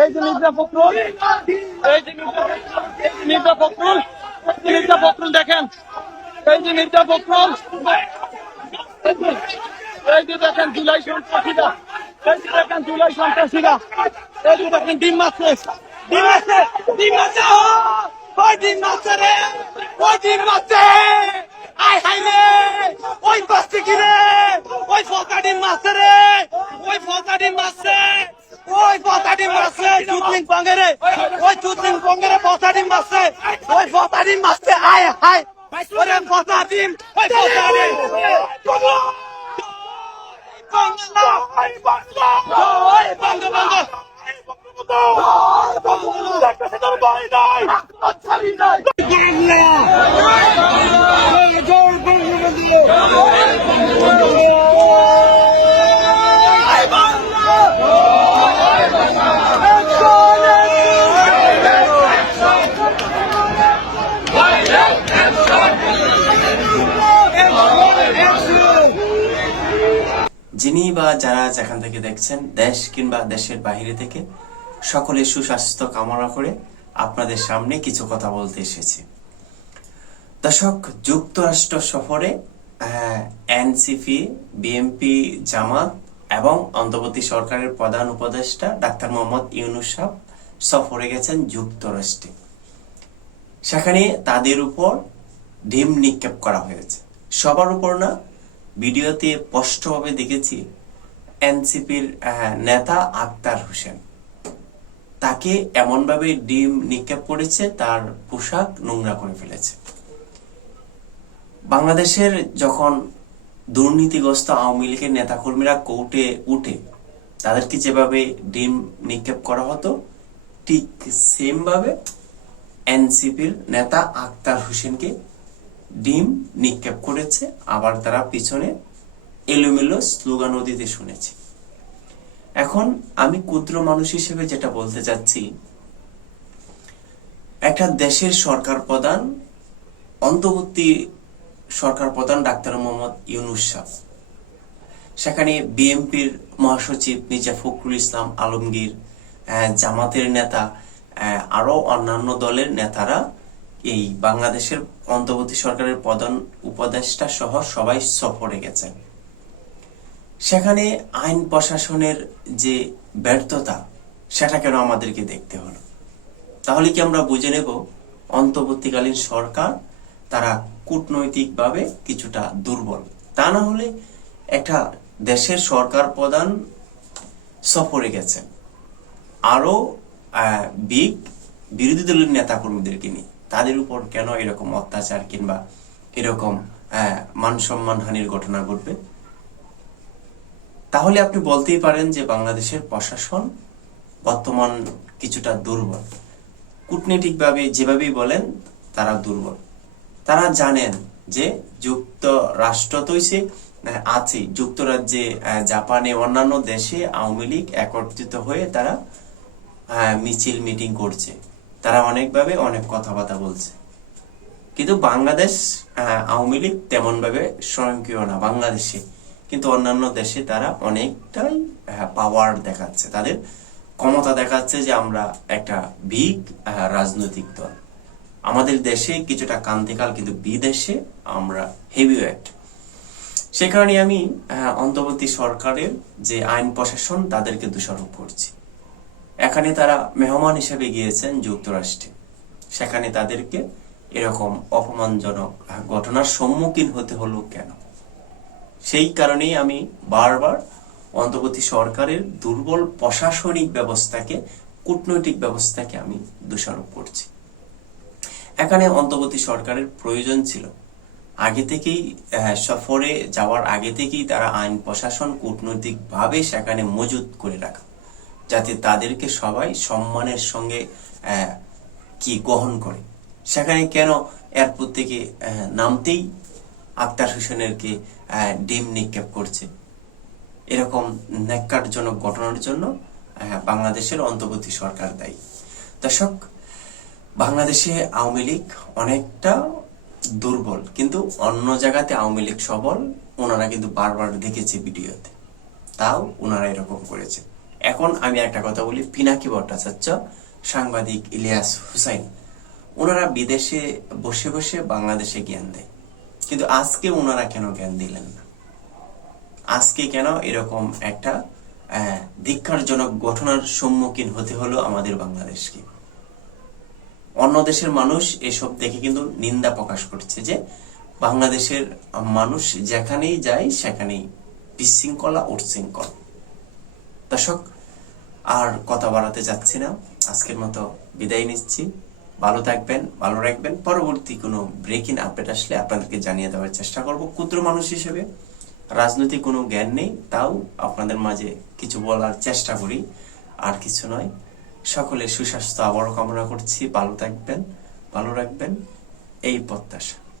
এই যে মির্জা ফখরুল, এই যে মির্জা ফখরুল মির্জা ফখরুল দেখেন, এই যে মির্জা ফখরুল, এই যে- দেখেন জুলাই সন্ত্রাসীরা, এই যে দেখেন জুলাই সন্ত্রাসীরা, এই যে দেখেন ডিম মারছে ডিম মারছে ডিম মারছে ওই ডিম মারছে রে ওই ডিম মারছে আয় হাই রে, ওই বাচ্চা কি রে? ওই ফলকা ডিম মারছে রে। ওই ফলকা ডিম মারছে। ওই ফলকা ডিম মারছে, চুতলিং পঙ্গে রে। ওই চুতলিং পঙ্গে রে ফলকা ডিম মারছে। ওই ফলকা ডিম মারছে, আয় হাই ওরে ফলকা ডিম ওই ফলকা ডিম বাংলা ওই বাংলা ওই বাংলা বাংলা যিনি বা যারা যেখান থেকে দেখছেন, দেশ কিংবা দেশের বাইরে থেকে, সকলে সুস্বাস্থ্য কামনা করে আপনাদের সামনে কিছু কথা বলতে এসেছি। দর্শক, যুক্তরাষ্ট্র সফরে এনসিপি বিএমপি জামাত এবং অন্তর্বর্তী সরকারের প্রধান উপদেষ্টা ডাক্তার মোহাম্মদ ইউনুস সফরে গেছেন যুক্তরাষ্ট্রে। সেখানে তাদের উপর ডিম নিক্ষেপ করা হয়েছে। সবার উপর না ভিডিওতে স্পষ্টভাবে দেখেছি এনসিপির নেতা আক্তার হোসেন। তাকে এমনভাবে ডিম নিক্ষেপ করেছে, তার পোশাক নোংরা করে ফেলেছে। বাংলাদেশের যখন দুর্নীতিগ্রস্ত আওয়ামী লীগের নেতাকর্মীরা কোর্টে উঠে তাদেরকে যেভাবে ডিম নিক্ষেপ করা হতো, ঠিক সেমভাবে এনসিপির নেতা আক্তার হোসেনকে ডিম নিক্ষেপ করেছে, আবার তারা পিছনে এলোমেলো স্লোগানও দিতে শুনেছি। এখন আমি ক্ষুদ্র মানুষ হিসেবে যেটা বলতে চাচ্ছি, একটা দেশের সরকার প্রধান, অন্তর্বর্তী সরকার প্রধান ডাক্তার মোহাম্মদ ইউনুস সেখানে বিএনপির মহাসচিব মির্জা ফখরুল ইসলাম আলমগীর জামাতের নেতা আরও অন্যান্য দলের নেতারা এই বাংলাদেশের অন্তর্বর্তী সরকারের প্রধান উপদেষ্টা সহ সবাই সফরে গেছেন। সেখানে আইন প্রশাসনের যে ব্যর্থতা, সেটা কেন আমাদেরকে দেখতে হলো? তাহলে কি আমরা বুঝে নেব অন্তর্বর্তীকালীন সরকার তারা কূটনৈতিকভাবে কিছুটা দুর্বল? তা না হলে একটা দেশের সরকার প্রধান সফরে গেছেন। আরও বিগ, বিরোধী দলের নেতা কর্মীদেরকে নিয়ে। তাদের উপর কেন এরকম অত্যাচার কিংবা এরকম মান সম্মান হানির ঘটনা ঘটবে? তাহলে আপনি বলতেই পারেন যে বাংলাদেশের প্রশাসন বর্তমান কিছুটা দুর্বল। কূটনীতিকভাবে যেভাবেই বলেন, তারা দুর্বল। তারা জানেন যে যুক্তরাষ্ট্র তো আছে। যুক্তরাজ্যে জাপানে অন্যান্য দেশে আওয়ামী লীগ একত্রিত হয়ে তারা মিছিল, মিটিং করছে। তারা অনেকভাবে অনেক কথাবার্তা বলছে। কিন্তু বাংলাদেশ আওয়ামী লীগ তেমন ভাবে স্বয়ংক্রিয় না, বাংলাদেশে। কিন্তু অন্যান্য দেশে তারা অনেকটাই পাওয়ার দেখাচ্ছে। তাদের ক্ষমতা দেখাচ্ছে যে আমরা একটা বিগ রাজনৈতিক দল। আমাদের দেশে কিছুটা কান্তিকাল কিন্তু বিদেশে আমরা হেভিওয়েট সে কারণে আমি অন্তর্বর্তী সরকারের যে আইন প্রশাসন, তাদেরকে দোষারোপ করছি। এখানে তারা মেহমান হিসেবে গিয়েছেন যুক্তরাষ্ট্রে। সেখানে তাদেরকে এরকম অপমানজনক ঘটনার সম্মুখীন হতে হলো কেন? সেই কারণেই আমি বারবার অন্তর্বর্তী সরকারের দুর্বল প্রশাসনিক ব্যবস্থাকে, কূটনৈতিক ব্যবস্থাকে আমি দোষারোপ করছি। এখানে অন্তর্বর্তী সরকারের প্রয়োজন ছিল। আগে থেকেই সফরে যাওয়ার আগে থেকেই তারা আইন, প্রশাসন কূটনৈতিক ভাবে সেখানে মজুত করে রাখা। যাতে তাদেরকে সবাই সম্মানের সঙ্গে কি গ্রহণ করে। সেখানে কেন এয়ারপোর্ট থেকে নামতেই আক্তার হোসেনেরকে ডিম নিক্ষেপ করছে? এরকম ন্যাক্কারজনক ঘটনার জন্য বাংলাদেশের অন্তর্বর্তী সরকার দায়ী। দর্শক, বাংলাদেশে আওয়ামী লীগ অনেকটা দুর্বল, কিন্তু অন্য জায়গাতে আওয়ামী লীগ সবল, ওনারা কিন্তু বারবার দেখেছে ভিডিওতে। তাও ওনারা এরকম করেছে। এখন আমি একটা কথা বলি পিনাকি ভট্টাচার্য সাংবাদিক ইলিয়াস হুসাইন। ওনারা বিদেশে বসে বসে বাংলাদেশে জ্ঞান দেয়। কিন্তু আজকে ওনারা কেন জ্ঞান দিলেন না? আজকে কেন এরকম একটা আহ, ধিক্কারজনক ঘটনার সম্মুখীন হতে হলো আমাদের বাংলাদেশকে? অন্য দেশের মানুষ এসব দেখে কিন্তু নিন্দা প্রকাশ করছে যে বাংলাদেশের মানুষ যেখানেই যায় সেখানেই বিশৃঙ্খলা উচ্ছৃঙ্খল। দর্শক আর কথা বাড়াতে যাচ্ছি না। আজকের মতো বিদায় নিচ্ছি। ভালো থাকবেন, ভালো রাখবেন। পরবর্তী কোনো ব্রেকিং আপডেট আসলে আপনাদেরকে জানিয়ে দেওয়ার চেষ্টা করব ক্ষুদ্র মানুষ হিসেবে। রাজনৈতিক কোনো জ্ঞান নেই, তাও আপনাদের মাঝে কিছু বলার চেষ্টা করি। আর কিছু নয়। সকলের সুস্বাস্থ্য, আবারও কামনা করছি। ভালো থাকবেন, ভালো রাখবেন। এই প্রত্যাশা।